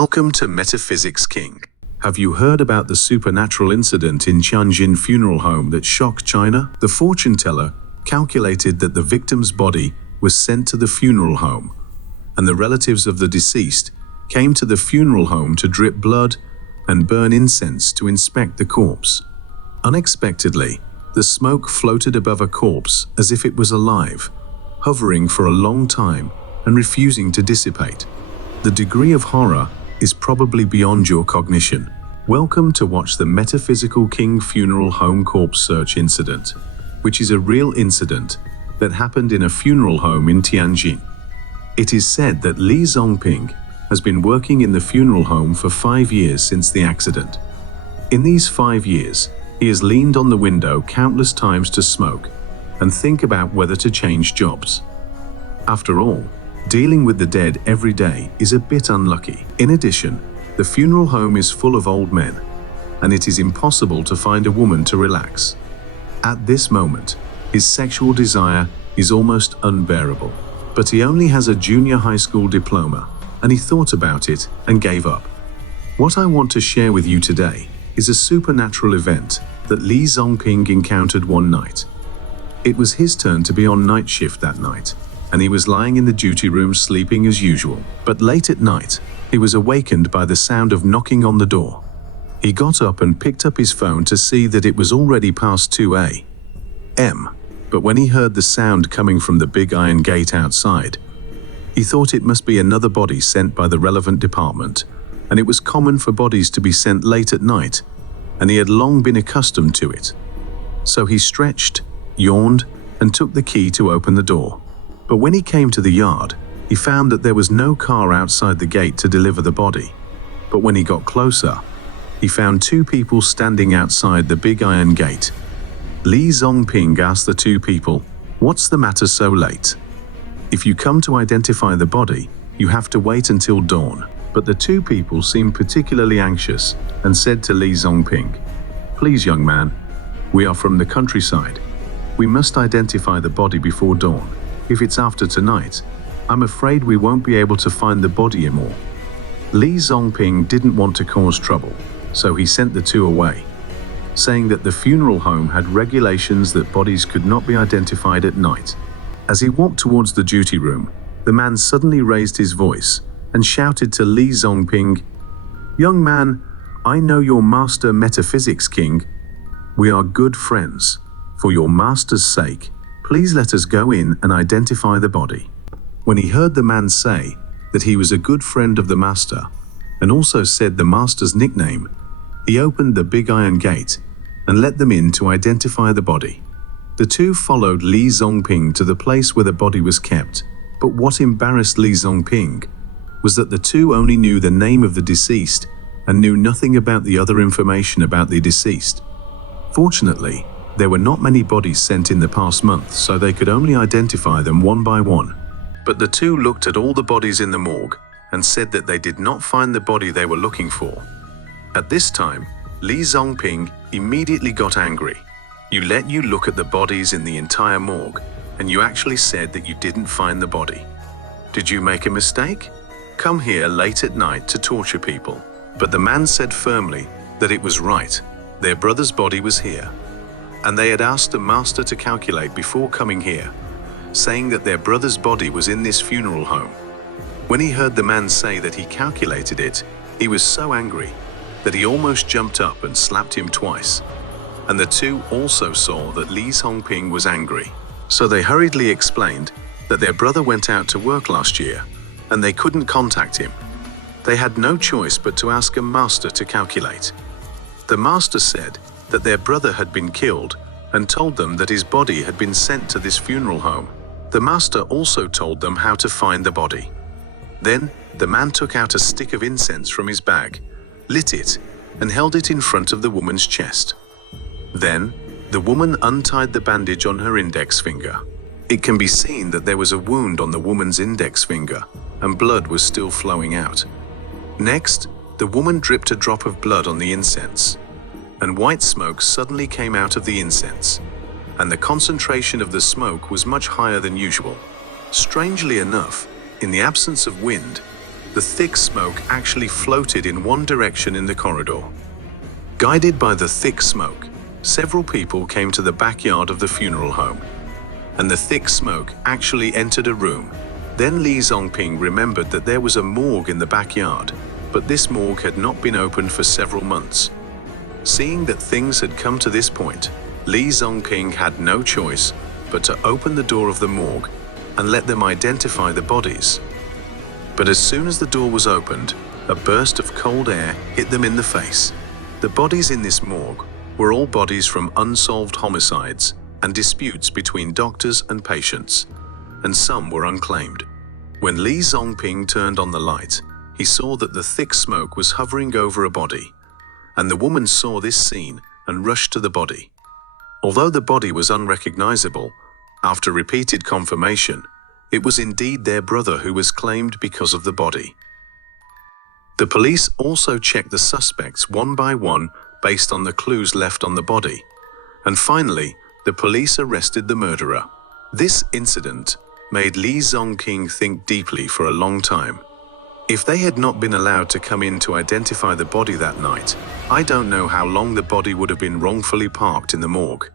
Welcome to Metaphysics King. Have you heard about the supernatural incident in Tianjin funeral home that shocked China? The fortune teller calculated that the victim's body was sent to the funeral home, and the relatives of the deceased came to the funeral home to drip blood and burn incense to inspect the corpse. Unexpectedly, the smoke floated above a corpse as if it was alive, hovering for a long time and refusing to dissipate. The degree of horror is probably beyond your cognition. Welcome to watch the Metaphysical King Funeral Home Corpse Search Incident, which is a real incident that happened in a funeral home in Tianjin. It is said that Li Zongping has been working in the funeral home for 5 years since the accident. In these 5 years, he has leaned on the window countless times to smoke and think about whether to change jobs. After all, dealing with the dead every day is a bit unlucky. In addition, the funeral home is full of old men, and it is impossible to find a woman to relax. At this moment, his sexual desire is almost unbearable, but he only has a junior high school diploma, and he thought about it and gave up. What I want to share with you today is a supernatural event that Li Zongping encountered one night. It was his turn to be on night shift that night, and he was lying in the duty room sleeping as usual. But late at night, he was awakened by the sound of knocking on the door. He got up and picked up his phone to see that it was already past 2 a.m. But when he heard the sound coming from the big iron gate outside, he thought it must be another body sent by the relevant department, and it was common for bodies to be sent late at night, and he had long been accustomed to it. So he stretched, yawned, and took the key to open the door. But when he came to the yard, he found that there was no car outside the gate to deliver the body. But when he got closer, he found 2 people standing outside the big iron gate. Li Zongping asked the 2 people, "What's the matter so late? If you come to identify the body, you have to wait until dawn." But the 2 people seemed particularly anxious and said to Li Zongping, "Please, young man, we are from the countryside. We must identify the body before dawn. If it's after tonight, I'm afraid we won't be able to find the body anymore." Li Zongping didn't want to cause trouble, so he sent the 2 away, saying that the funeral home had regulations that bodies could not be identified at night. As he walked towards the duty room, the man suddenly raised his voice and shouted to Li Zongping, "Young man, I know your master Metaphysics King. We are good friends. For your master's sake, please let us go in and identify the body." When he heard the man say that he was a good friend of the master, and also said the master's nickname, he opened the big iron gate and let them in to identify the body. The 2 followed Li Zongping to the place where the body was kept, but what embarrassed Li Zongping was that the 2 only knew the name of the deceased and knew nothing about the other information about the deceased. Fortunately, there were not many bodies sent in the past month, so they could only identify them one by one. But the 2 looked at all the bodies in the morgue and said that they did not find the body they were looking for. At this time, Li Zongping immediately got angry. "You let you look at the bodies in the entire morgue, and you actually said that you didn't find the body. Did you make a mistake? Come here late at night to torture people." But the man said firmly that it was right. Their brother's body was here, and they had asked the master to calculate before coming here, saying that their brother's body was in this funeral home. When he heard the man say that he calculated it, he was so angry that he almost jumped up and slapped him twice. And the 2 also saw that Li Zongping was angry. So they hurriedly explained that their brother went out to work last year, and they couldn't contact him. They had no choice but to ask a master to calculate. The master said that their brother had been killed and told them that his body had been sent to this funeral home. The master also told them how to find the body. Then, the man took out a stick of incense from his bag, lit it, and held it in front of the woman's chest. Then, the woman untied the bandage on her index finger. It can be seen that there was a wound on the woman's index finger, and blood was still flowing out. Next, the woman dripped a drop of blood on the incense, and white smoke suddenly came out of the incense, and the concentration of the smoke was much higher than usual. Strangely enough, in the absence of wind, the thick smoke actually floated in one direction in the corridor. Guided by the thick smoke, several people came to the backyard of the funeral home, and the thick smoke actually entered a room. Then Li Zongping remembered that there was a morgue in the backyard, but this morgue had not been opened for several months. Seeing that things had come to this point, Li Zongping had no choice but to open the door of the morgue and let them identify the bodies. But as soon as the door was opened, a burst of cold air hit them in the face. The bodies in this morgue were all bodies from unsolved homicides and disputes between doctors and patients, and some were unclaimed. When Li Zongping turned on the light, he saw that the thick smoke was hovering over a body, and the woman saw this scene and rushed to the body. Although the body was unrecognizable, after repeated confirmation, it was indeed their brother who was claimed because of the body. The police also checked the suspects one by one based on the clues left on the body, and finally, the police arrested the murderer. This incident made Li Zongping think deeply for a long time. If they had not been allowed to come in to identify the body that night, I don't know how long the body would have been wrongfully parked in the morgue.